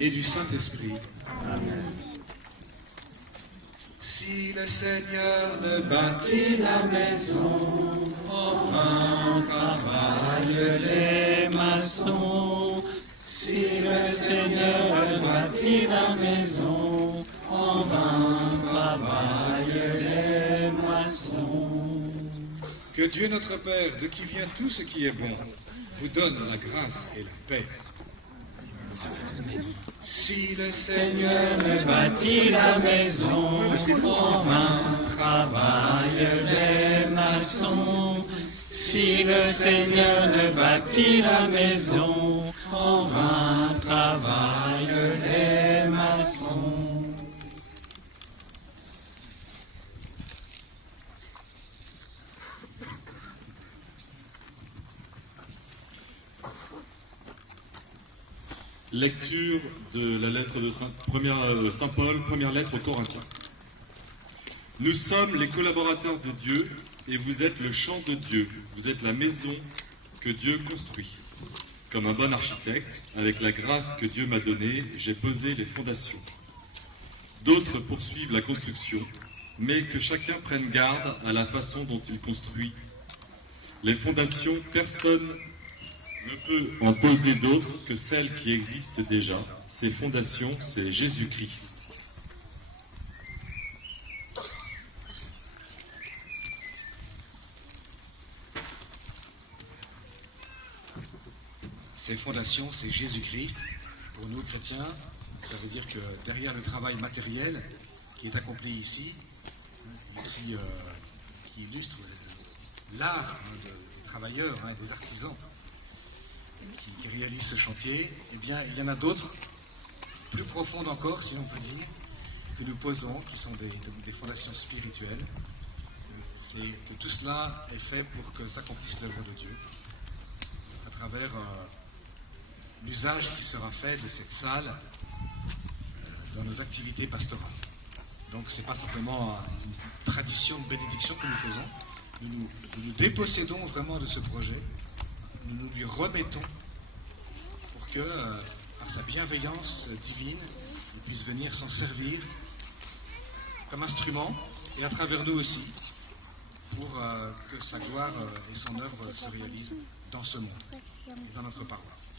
et du Saint-Esprit. Amen. Si le Seigneur ne bâtit la maison, en vain travaillent les maçons. Si le Seigneur bâtit la maison, en vain travaillent les maçons. Que Dieu notre Père, de qui vient tout ce qui est bon, vous donne la grâce et la paix. Si le Seigneur ne bâtit la maison, en vain travaillent les maçons. Si le Seigneur ne bâtit la maison, en vain travaillent les maçons. Lecture de la lettre de Saint Paul, première lettre aux Corinthiens. Nous sommes les collaborateurs de Dieu et vous êtes le champ de Dieu. Vous êtes la maison que Dieu construit. Comme un bon architecte, avec la grâce que Dieu m'a donnée, j'ai posé les fondations. D'autres poursuivent la construction, mais que chacun prenne garde à la façon dont il construit. Les fondations, personne ne peut en poser d'autres que celles qui existent déjà. Ces fondations, c'est Jésus-Christ. Ces fondations, c'est Jésus-Christ. Pour nous, chrétiens, ça veut dire que derrière le travail matériel qui est accompli ici, qui illustre l'art des travailleurs, des artisans, qui réalisent ce chantier, eh bien, il y en a d'autres, plus profondes encore, si l'on peut dire, que nous posons, qui sont des fondations spirituelles. Que tout cela est fait pour que s'accomplisse l'œuvre de Dieu, à travers l'usage qui sera fait de cette salle dans nos activités pastorales. Donc, ce n'est pas simplement une tradition de bénédiction que nous faisons, nous nous dépossédons vraiment de ce projet, nous nous lui remettons pour que, par sa bienveillance divine, il puisse venir s'en servir comme instrument, et à travers nous aussi, pour que sa gloire et son œuvre se réalisent dans ce monde, dans notre paroisse.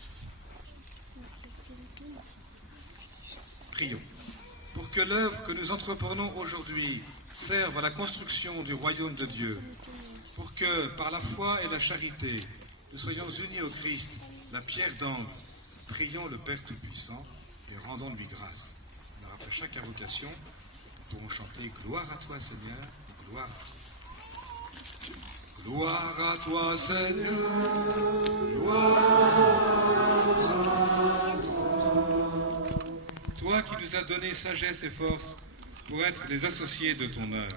Prions. Pour que l'œuvre que nous entreprenons aujourd'hui serve à la construction du royaume de Dieu, pour que, par la foi et la charité, nous soyons unis au Christ, la pierre d'angle, prions le Père Tout-Puissant et rendons-lui grâce. Alors, après chaque invocation, nous pourrons chanter « Gloire à toi, Seigneur, gloire à toi. » Gloire à toi, Seigneur, gloire à toi. Toi qui nous as donné sagesse et force pour être des associés de ton œuvre.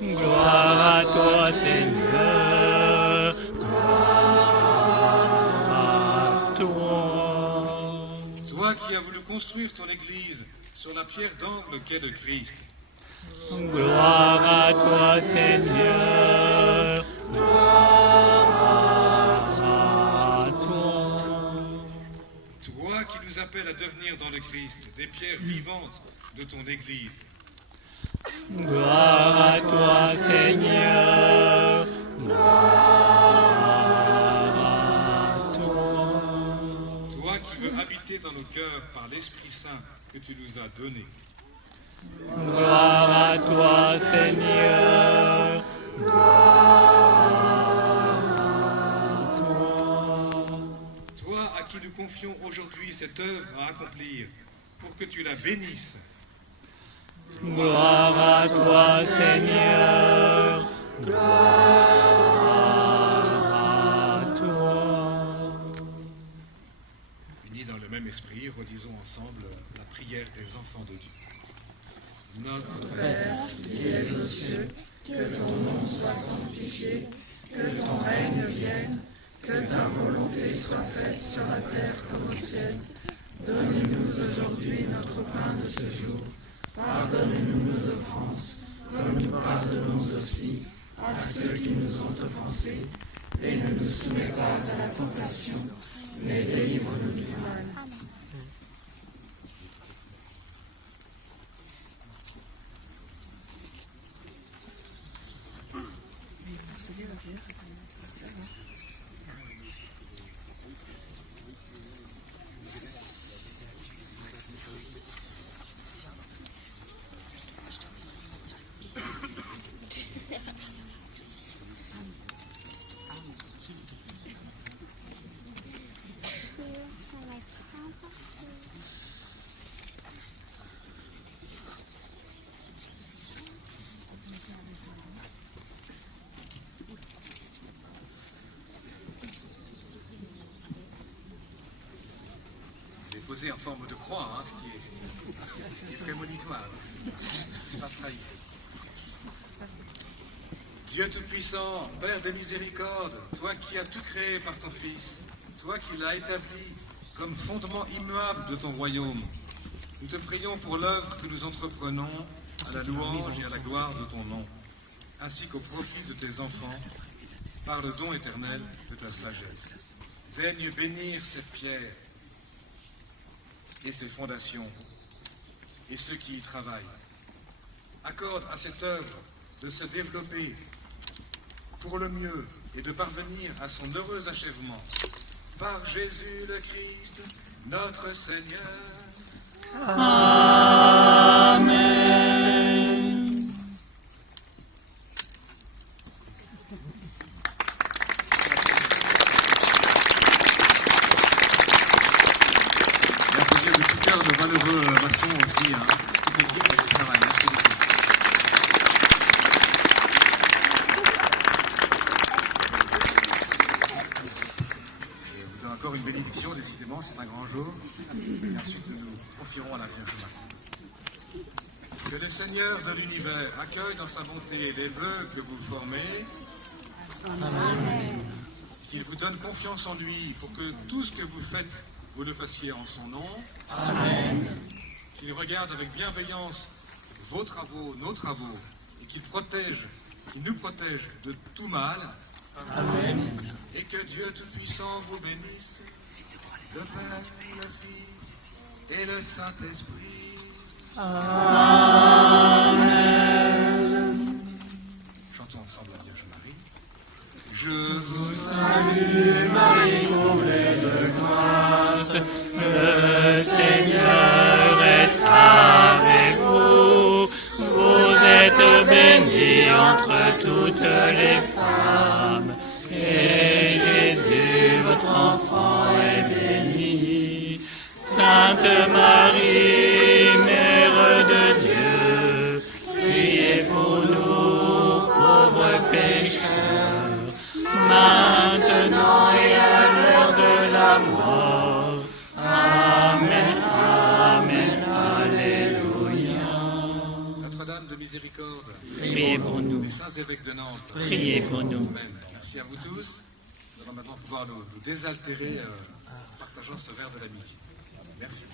Gloire à toi, Seigneur, gloire à toi. Toi qui as voulu construire ton Église sur la pierre d'angle qu'est le Christ. Gloire à toi, Seigneur, gloire à toi. Toi qui nous appelles à devenir dans le Christ des pierres vivantes de ton Église. Gloire à toi, Seigneur, gloire à toi. Toi qui veux habiter dans nos cœurs par l'Esprit Saint que tu nous as donné. Gloire à toi, Seigneur, gloire à toi. Toi à qui nous confions aujourd'hui cette œuvre à accomplir, pour que tu la bénisses. Gloire à toi, Seigneur, gloire à toi. Unis dans le même esprit, redisons ensemble la prière des enfants de Dieu. Notre Père, qui es aux cieux, que ton nom soit sanctifié, que ton règne vienne, que ta volonté soit faite sur la terre comme au ciel. Donne-nous aujourd'hui notre pain de ce jour. Pardonne-nous nos offenses, comme nous pardonnons aussi à ceux qui nous ont offensés. Et ne nous soumets pas à la tentation, mais délivre-nous du mal. posé en forme de croix, hein, ce qui est prémonitoire. Ce qui passera ici. Dieu Tout-Puissant, Père de miséricorde, toi qui as tout créé par ton Fils, toi qui l'as établi comme fondement immuable de ton royaume, nous te prions pour l'œuvre que nous entreprenons à la louange et à la gloire de ton nom, ainsi qu'au profit de tes enfants, par le don éternel de ta sagesse. Daigne bénir cette pierre et ses fondations et ceux qui y travaillent. Accorde à cette œuvre de se développer pour le mieux et de parvenir à son heureux achèvement. Par Jésus le Christ, notre Seigneur. Amen. L'applaudissements de tout cœur de valeureux maçons aussi, hein. Toute l'équipe qui travaille. Merci beaucoup. Je vous donne encore une bénédiction, décidément, c'est un grand jour. Et ensuite, nous nous confierons à la Vierge Marie. Que le Seigneur de l'univers accueille dans sa bonté les vœux que vous formez. Amen. Qu'il vous donne confiance en lui pour que tout ce que vous faites, vous le fassiez en son nom. Amen. Qu'il regarde avec bienveillance vos travaux, nos travaux, et qu'il nous protège de tout mal. Amen. Et que Dieu Tout-Puissant vous bénisse, le Père, le Fils et le Saint-Esprit. Amen. Chantons ensemble la Vierge Marie. Je vous Salut Marie, comblée de grâce, le Seigneur est avec vous. Vous êtes bénie entre toutes les femmes, et Jésus, votre enfant, est béni. Sainte Marie, Mère de Dieu, priez pour nous, pauvres pécheurs, maintenant et à l'heure de la mort. Amen, Amen, Alléluia. Notre-Dame de Miséricorde, Priez pour nous, les saints évêques de Nantes, priez pour nous. Amen. Merci à vous tous. Nous allons maintenant pouvoir nous désaltérer en partageant ce verre de l'amitié. Merci.